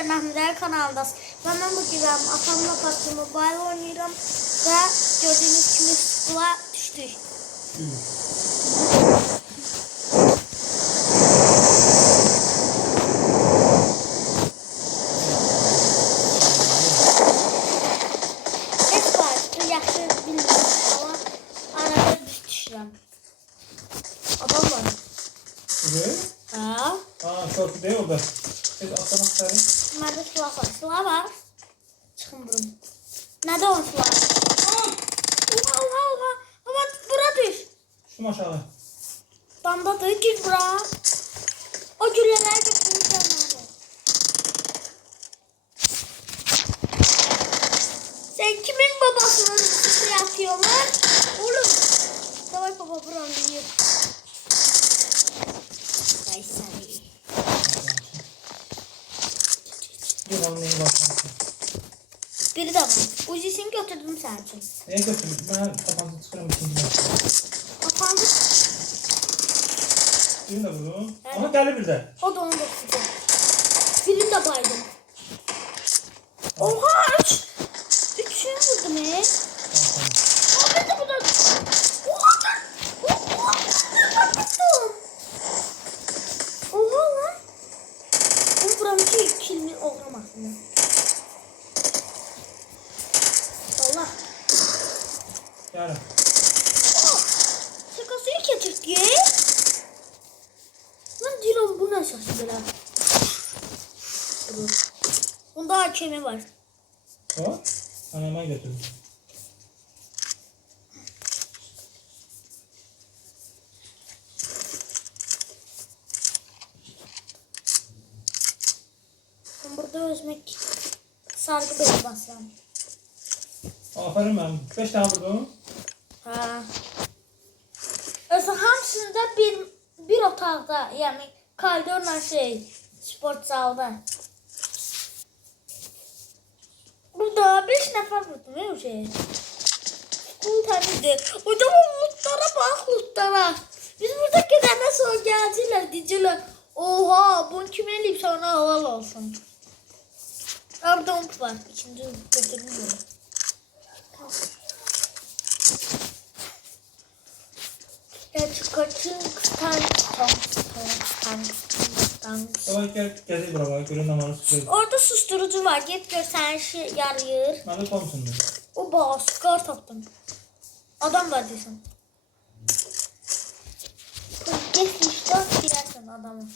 arkadaşlar Mehmetler kanalındasın. Ben ben bu gibi atamla PUBG Mobile oynuyorum ve gördüğünüz gibi sıkıla düştük. Hep var. Bu yaxşı bilmiyorum ama arada düşürəm. Adam var. Evet. Ha? Aa şortu değil orada. Biz atlamak istedim. Məndə silah var. Silah var. Çıxın burum. Nədə o silah? Oha oha oha. Ama bura düş. Şu aşağı. Damdadır gir bura. O güllələri götürmüşəm nədə? Sen kimin üstüne yatıyorlar? Oğlum. Davay baba buranı yiyip. Ay. Bir an neyi bakalım. Biri de var. Uzisini götürdüm sen için. Neye götürdüm? Ben ikinci ben. Kapandı. Birini de. Evet. Ama geldi bir de. O da onu da tutacak. Birini de baydım. Oha üç. Üçünü vurdum he. Tamam, tamam. Abi de bu da. Oha dur. Oha. Bakıttım. Oha lan. Bu buramki kilimi oğramasın. Allah. Yarın. Oh. Şakası keçik ye. Lan diyorum bu şaşı böyle. Dur. Bunda hakemi var. O. Anama götürdüm. Burada özmek sargı bezi basıyorum. Aferin ben. Beş tane vurdum. Ha. Özü hamısında bir bir otaqda, yəni koridorla şey, sport zalda. Burada 5 nəfər o şey. Kum təmizdir. Hocam o lootlara bax, lootlara. Biz burada gedəndən sonra gələcəklər, deyəcəklər, oha, bunu kim eləyib sonra halal olsun. Orada umut var. İkinci götürmüyorum. Let's tanks, tanks. Kolay gel. Gezeyim buralara. Görün numarası söyleyeyim. Orada susturucu var. Git gör sen işi yarayır. Ben de Thompson'dur. O bas, kar tapdım. Adam var diyorsun. Git işte girersin adamı.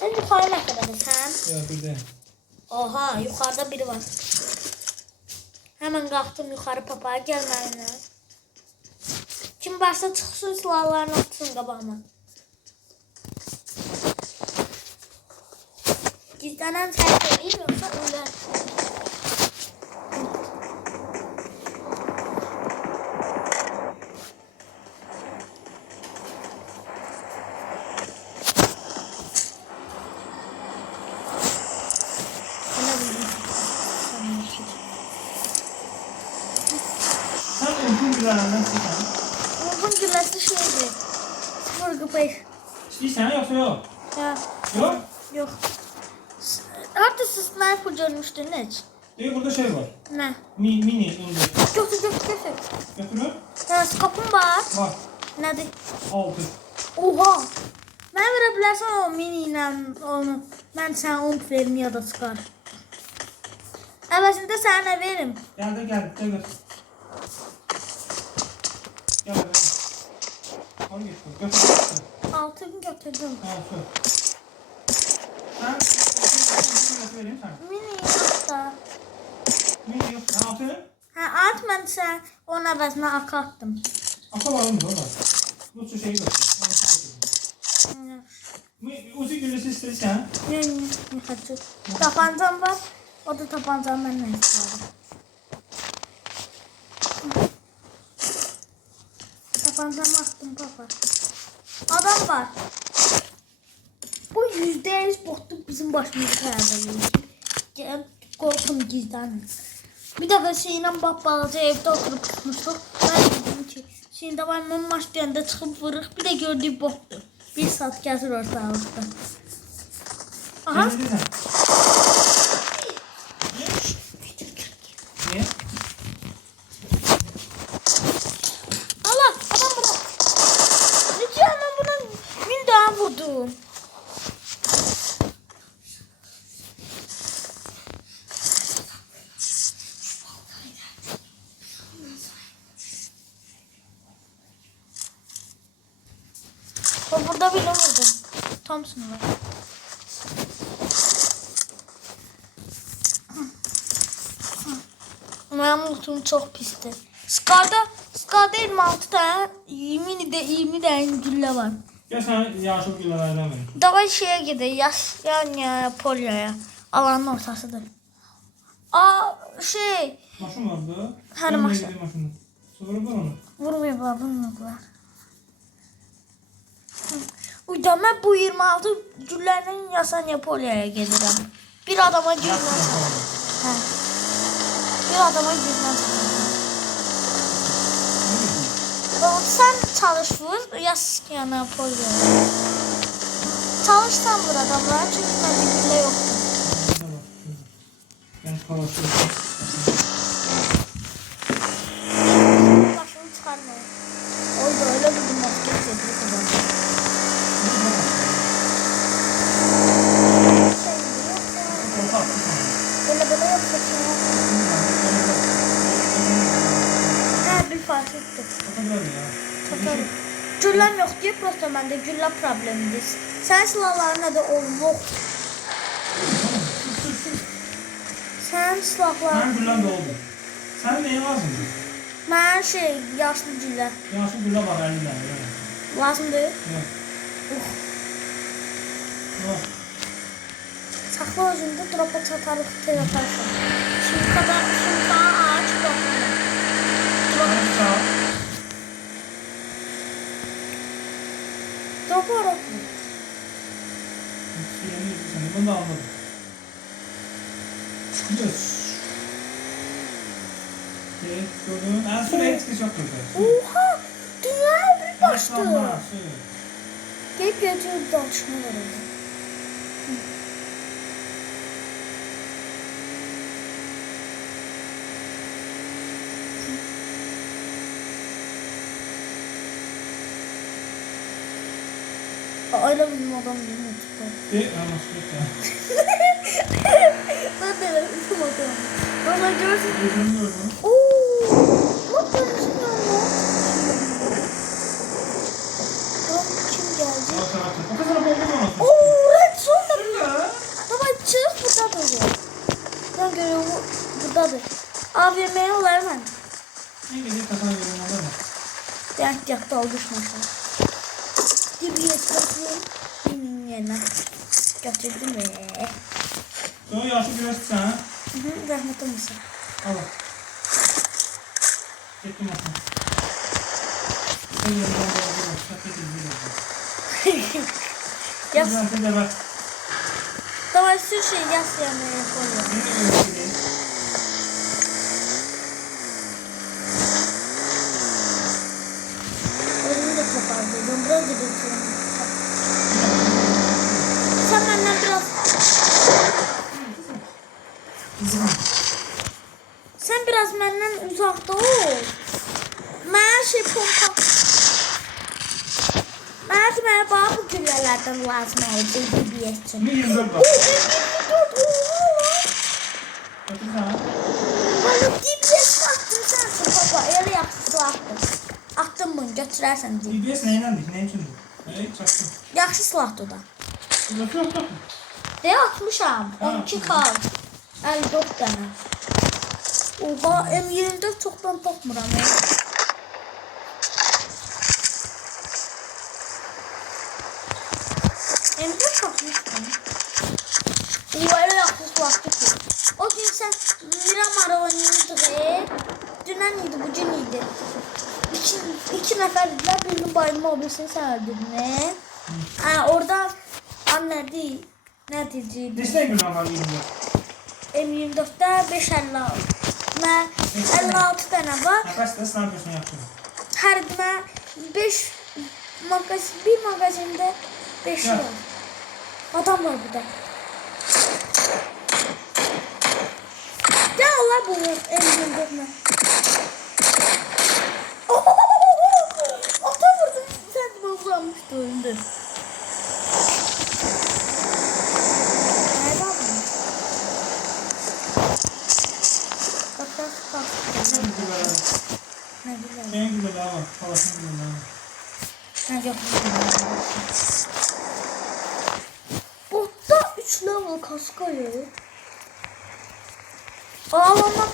Sen yukarı ne kadar sen? Ya bir de. Oha yukarıda biri var. Hemen kalktım yukarı papaya gelmeyine. Kim varsa çıksın silahlarını atsın kabağıma. Gizlenen sen söyleyeyim yoksa öyle. Sana bildim. Sana bildim. Sen uzun bir aranda sen. Ama bunun gülesi şeydi. 0.5. İstəyirsən yoxsa yox? Ya Yox. yok. Hatta siz sniper görmüştün hiç. Deyir burada şey var. Ne? Mi, mini uzun. Götür götür götür. Götürür. Ya skopum var. Var. Nedir? Altı. Oha. Mən verə bilərsən o mini ilə onu. Mən sənə 10 verim ya da çıxar. Əvəzində sənə verim. Gel. Gel gel. Gel gel. Al götür. Götür. götür. Altını götürdüm. Ha sana? Ha altı. Sən götür. Onu götür. Güllesi istersen. Ne ne ne hacı. Tapancam var. O da tapancam benden istiyordu. Tapancamı attım baba. Adam var. Bu yüzde yüz botluk bizim başımızı kayardı. Korkum gizlenin. Bir defa şeyle bak balaca evde oturup tutmuştuk. Ben dedim ki şimdi var ben maç çıkıp vurur. Bir de gördüğü bottu. Bir saat gezir ortalıkta. Aha. Sen ne desen? Niye? Allah adam buna. Lütfen ben buna bin daha vurdum. Ben burada bile vurdum. Tam sınıfa. Benim lootum çok pisti. Scar'da, Scar'da 26 tane, 20 de 20 tane güllə var. Gel sana yaşıl güllerden verin. Davay şeye gidelim, yaş, yani Polya'ya. Alanın ortasıdır. Aa şey, Maşın vardı. Hani Ben de maşın? Sonra ver onu. vurmuyorlar, vurmuyorlar. Uyda mən bu 26 güllərin Yasanya Polya'ya gedirəm. Bir adama güllə. Hə. Bir adama güllə. Oğlum sen çalış vur, yaz yana Polya'ya. Çalışsan vur adamlara çünkü bende gülle yoktu. Ben kalaşıyorum. Başını çıkarmayın. Oyda öyle bir maske getirdi kadar. Şey yok ya. Böyle böyle yoksa şey yok. Ha bir fark ettim. Tatarım. Prosto bende gülle problemidir. Sen silahların adı oğlum yok. Sen silahların... Ben güllem de oldu. Sen neye lazımdı? Mən şey, yaşlı güllə. Yaşıl gülle var 50 tane. Lazımdır. Evet. Yok. Saxla özündə dropa çatarıq tez atarsan. Sumkada, sumkanı aç, baxma. Drop, Ben sağ. Dropa ora. Yeni seni bunu da anladım. Yes. Okay, gördün. En son eksi çok güzel. Oha! Dünya bir şey. Gelip yatıyor danışma var Ayla bizim değil mi? De, ama sürekli. Ben de öyle bizim adam. Bana görsün. Gözünü gördün. Oo! Bak görürsün ya lan. Bak kim geldi? O kadar bomba mı Oo! Red Zone da Ya. Tamam çık buradadır. Ben görüyorum bu- buradadır. AVM'ye olar ben. Ne geliyor kafana göre ne var? Ben yakta oluşmasın. Gibi yapıyorum. Benim yerine. Götürdüm ve. Sonra yaşlı güneş sen. Hı hı, Zahmet olmasın. Al bak. Gittim aslında. Ben yanımdan doldu bak. Şaka gibi Yaz. Ben size bak. Давай sür şey yaz yemeğe koyuyorum. Ne öyle Özümü benden biraz... Sen biraz benden uzakta ol. Mən şey pompa... Mənə deməli, bax bu güllələrdən lazım olacaq DBS üçün. Ne 24 Oo, bak. 24, oha lan. Bakın sana. Bana DBS attın sensin baba. Elə yaxşı silahdır. Attın bunu, götürərsən DBS. DBS? Ne içindi? Ne çaktım. Yaxşı silahdır o da. Yok yok. Deyə atmışam. Ha. 12 kal. 54 dənə. Oha, M24 çoxdan toxmuram. ya. M24 toxmuşdum. O elə yaxşı vaxtı ki. O gün sən Miramar oynayırdıq. Dünən idi, bu gün idi. İki, iki nəfər idilər, birinin bayılma, o birisini sən öldürdün. Ha, orada الذي نتيجي Nesne günah var bilmiyorum. M24'te 5 56. Mən 56 dənə var. Nefes de sınav gözünü yapıyorum. Hər 5 magaz bir mağazində 5 Ya. var. Adam var burada. Ya Allah bunu M24 ilə. Ata vurdum. Sən bunu uzanmışdı. Botta 3 level kaska yok. Aa da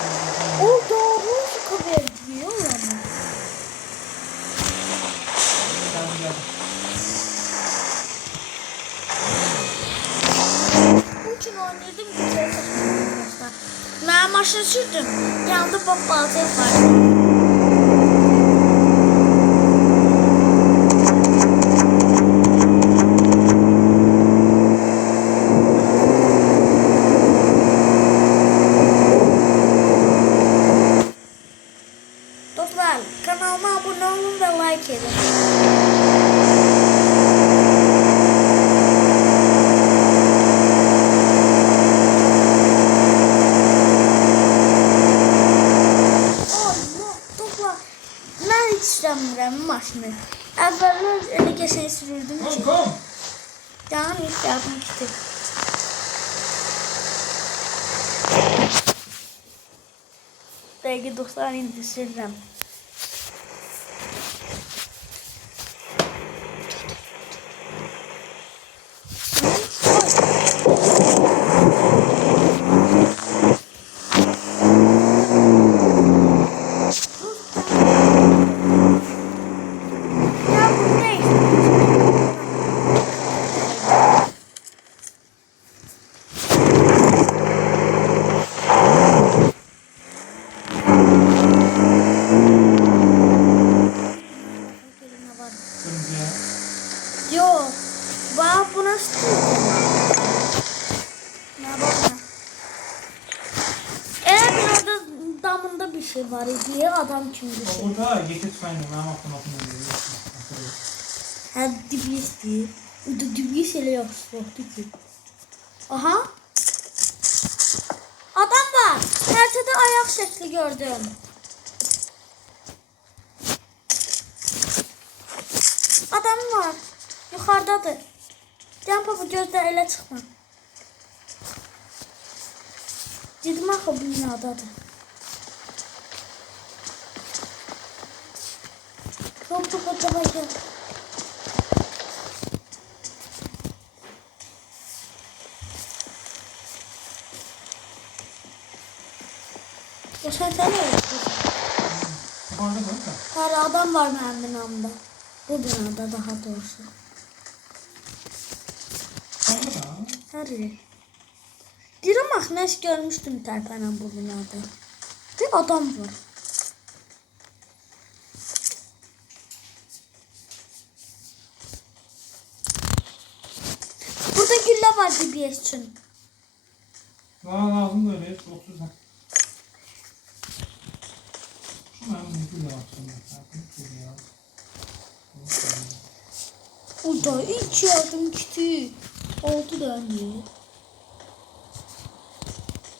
Ya, bak. Sürdüm. Yanında bak bazı var. Dostlar kanalıma abone olun ve like edin. Allah dostlar istemiyorum maşını. Evvəllər elə qəşəng sürürdüm ki. Canım ilk yardım gitti. Belki dostlar indi sürürüm. Ya bu ne? Kırmızı ya. Yo, bak bu nasıl Ne bak ne. Eğer bir orada damında bir şey var diye kim bir O şey. burada geçit fayını. Ben baktım baktım. Ha dibiyes değil. O da dibiyes. Yoktu ki. Aha. Adam var. Haritada ayak şekli gördüm. Adam var. Yukarıdadır. Can baba gözden ele çıkma. Dedim axı bu binadadır. Çok çok acaba gel. Ya sen ne yapıyorsun? Böyle de. Her adam var benim binamda. Bu binada daha doğrusu. Her yer. Dirim Ahnes görmüştüm terpenen bu binada. Bir adam var. Burada için. Daha lazım da öyle. 30 ha. Şu ben bunu güzel yapsın. ya. Burada hiç yardım kiti. Oldu döndü.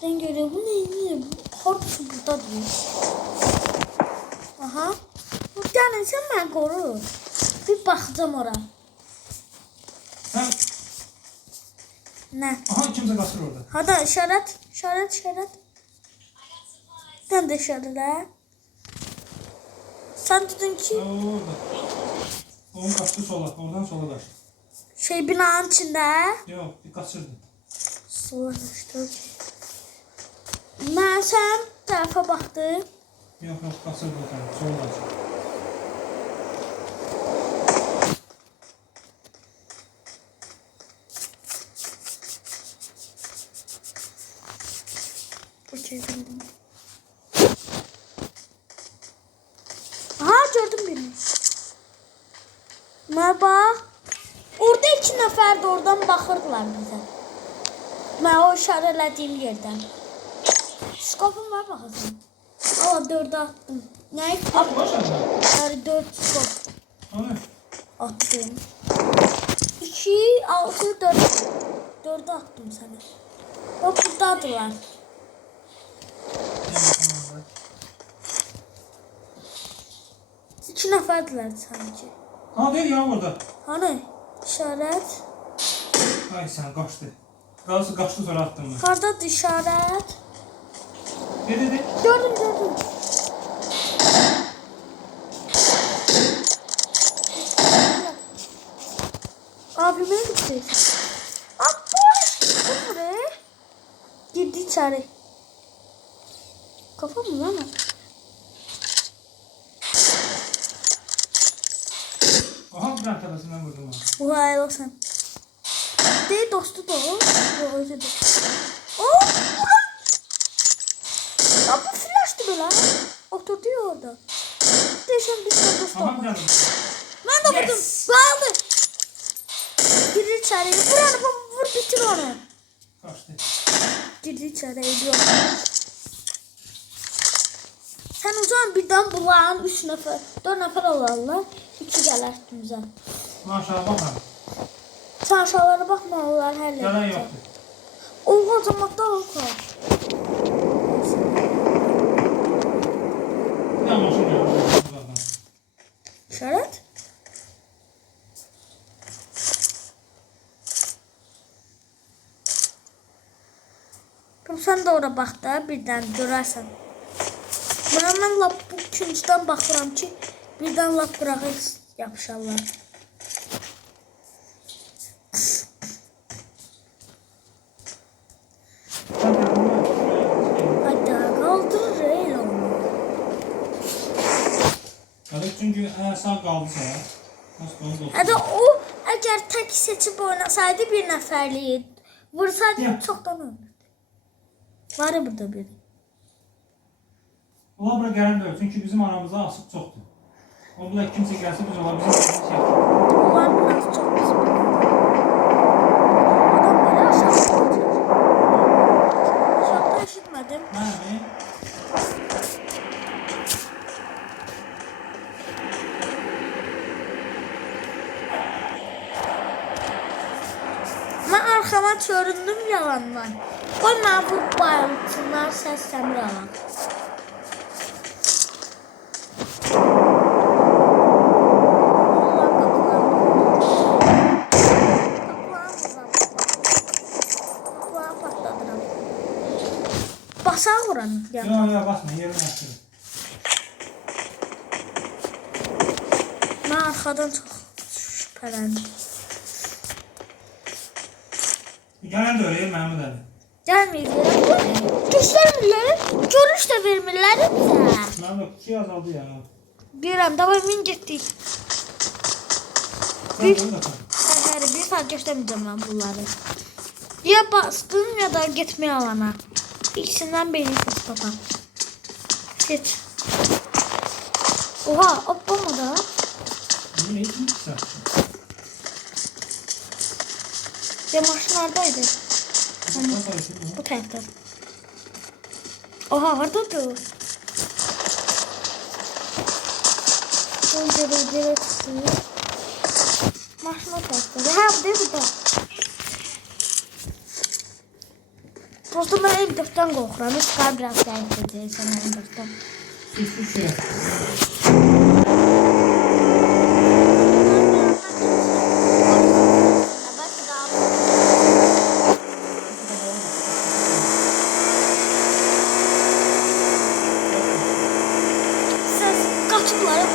Ben görüyorum bu ne? Hortusu burada diyor. Aha. Bu tane sen ben koru. Bir bakacağım ora. Ha, Ne? aha kimse kasır orada. Hadi işaret. İşaret işaret. İşaret ha. Sen dedin Ha, ki orada. Onun kaçtı sola. Oradan sola kaçtı. şey binanın içinde. Yok bir kaçırdı. Sola kaçtı. Ben sen tarafa baktım. Yok yok kaçırdı o tarafa. Sola kaçtı. baxırdılar bizə. Mən o işarə elədiyim yerdən. Skopum var baxırsan. Valla 4 attım. Nə etdim? Yəni 4 skop. Attım. 2, 6, 4. 4 attım sənə. O buradadırlar. İki nəfərdilər sanki. Ha, deyil ya burada. Hani? İşarət. Ay sen kaçtı. Sonra kaçtı sonra attım ben. Hardadır işarət? Ne dedi? Gördüm, gördüm. Abime gitti. Abba! Bu ne? Girdi içeri. Kafa mı lan? Aha bir tepesinden vurdum ha. Vay olsun. De dostu da o. Özü de. Oo! Ya bu flash'tı be lan. Oturdu ya orada. Değişen bir tane dostu Aha olmadı. Ben de vurdum. Yes. Bağlı. Girdi içeri. Vur onu vur, vur bitir onu. Kaçtı. Girdi içeri ediyor. Sen o zaman birden bulağın üç nefer, dört nefer olarlar. İki gələr üstümüzə. Maşallah. Sen aşağılara bakma onlar her Yalan yoktu. Oha. Bir tane maşın geldi. Buradan. İşaret. Sen de oraya bak da birden görersen. Ben hemen lap bu küncden bakıram ki birden lap bırakır yapışarlar. Sen telefonunu aç. Hadi kaldırır öyle onu. Evet çünkü eğer sağ oldu olsun. Hadi o eğer tek seçip oynasaydı bir neferliği vursaydı Ya. çoktan ölürdü. Var ya burada biri. Ola bura gələn deyil. Çünki bizim aramızda asıb çoxdur. O bula kimsə gəlsə biz ola bizim şey. Onlar biraz çok pis Arkama çöründüm yalandan. Koy ben bu bayıltınlar seslenir alan. Görəm, davay min getdik. Sən Bir-. Hər bir saat göstərməyəcəm mən bunları. Ya bastım ya da getmək alana. İkisindən birini seç papa. Seç. Oha, mi sən? Ya maşın oradaydı. Bu tərəfdə. Oha, hardadır? Önce Maşın o tərəfdə. Ha, bu değil burada. Dostum ben M4'ten korkuyorum. Hiç kalp biraz geldi diye sen M4'ten. Sus, sus, şey. Ses kaçıkları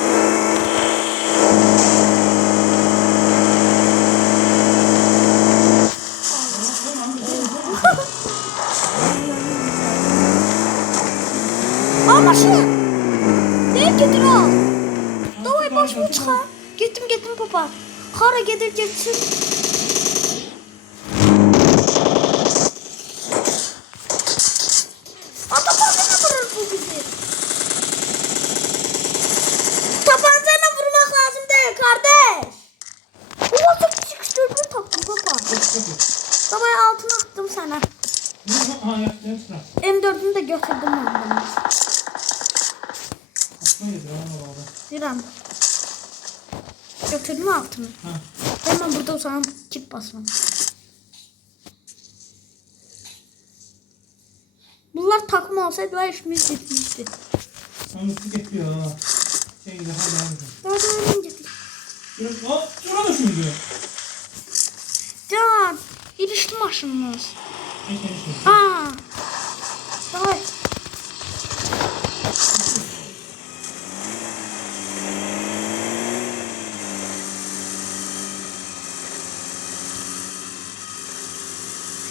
Aa maşın. Ne getir o? Davay başımı çıkar. Gittim gittim baba. Vurur bu bizi. Tabancayla vurmak lazım değil kardeş. Ulan çok sıkıştırdın taktım baba. Davay altına attım sana. Ha, yaptım, sıra. M4'ünü de götürdüm ben. Götürdün mü altını? Ha. Hemen burada zaman kit basmam. olsaydı var işimiz bitmişti. Sanırım getiriyor ha. Şey daha. Daha da önce gittik. Biraz, aa, şurada da şuydu. Can, ilişti maşınımız. Ne şey şey. Aa.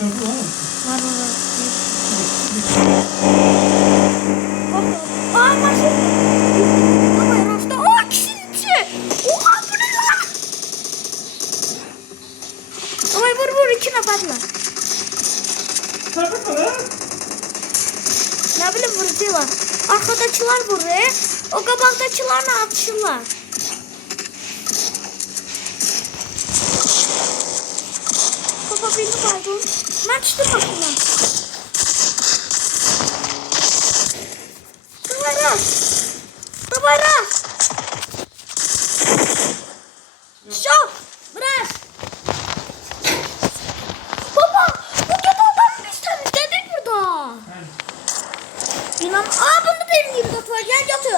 Var? Var var var. Aa maşın. Ama yarışta. Aa kişinin içi. Oha bu ne lan? Ama vur vur iki nafatla. Çarpı var ha? Ne bileyim vuruyorlar. Arkadakiler vuruyor. O kabaktakilerle atışırlar. Baba beni pardon. Ben çıktım aklımdan. Davara. Davara. Şok. Bırak. Baba bu kadar biz temizledik burada. İnan, aa bunda da 24 var. Gel götür.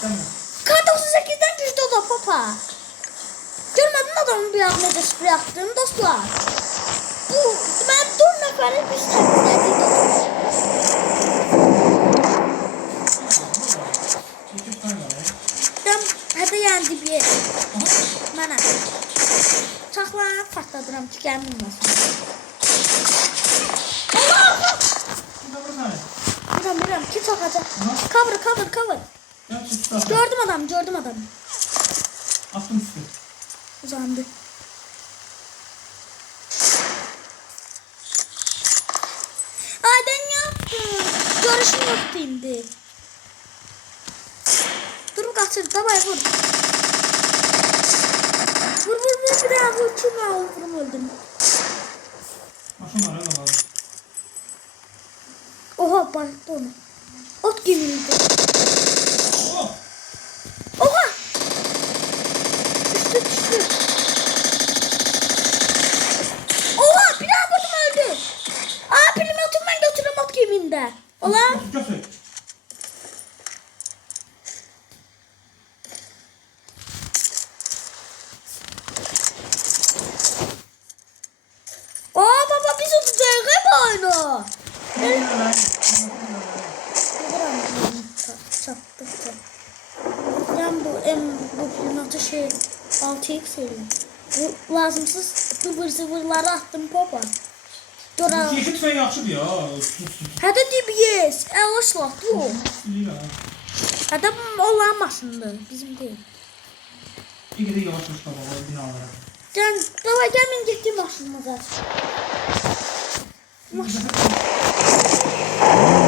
Tamam. Kar 98'den düştü o da papa. Görmedin adamın bir yanına da sprey attığını dostlar. Bu, ben dört neferi biz temizledik dostlar. Çekip tane var ya. Ben hadi yendi bir Aha. Mənə. Çaxlarını partladıram ki, gəlməyəsin. Allah! Şurada bir tane. Vuram, vuram. Ki çaxacaq? Aha. Cover, cover, cover. Tutar. Gördüm adamı, gördüm adamı. Attım üstü. Uzandı. Ay ben yaptım. Görüşüm yoktu indi. Dur kaçır. Davay vur. Vur vur vur. Bir daha vur. Kim var? Vurum öldüm. Oha bayıldı onu. Ot gemiydi. Oh! Oha! Düştü düştü. Oha bir daha vurdum öldü. Aa benim otum ben götürüm ot geminde. Ulan. Götür. Aa baba biz onu dövge mi da. Yani bu em bu filmatı şey 6x seviyorum. Bu lazımsız zıvır zıvırları attım popa. Dora. İki tüfeği yaxşıdır ya. Hadi DBS. Əla silahlı o. İyi ya. Hadi onların maşınıdır. Bizim değil. İyi ki de yavaş yavaş baba binalara. Can, davay gəlin getdik maşınımıza. Mən Thank you.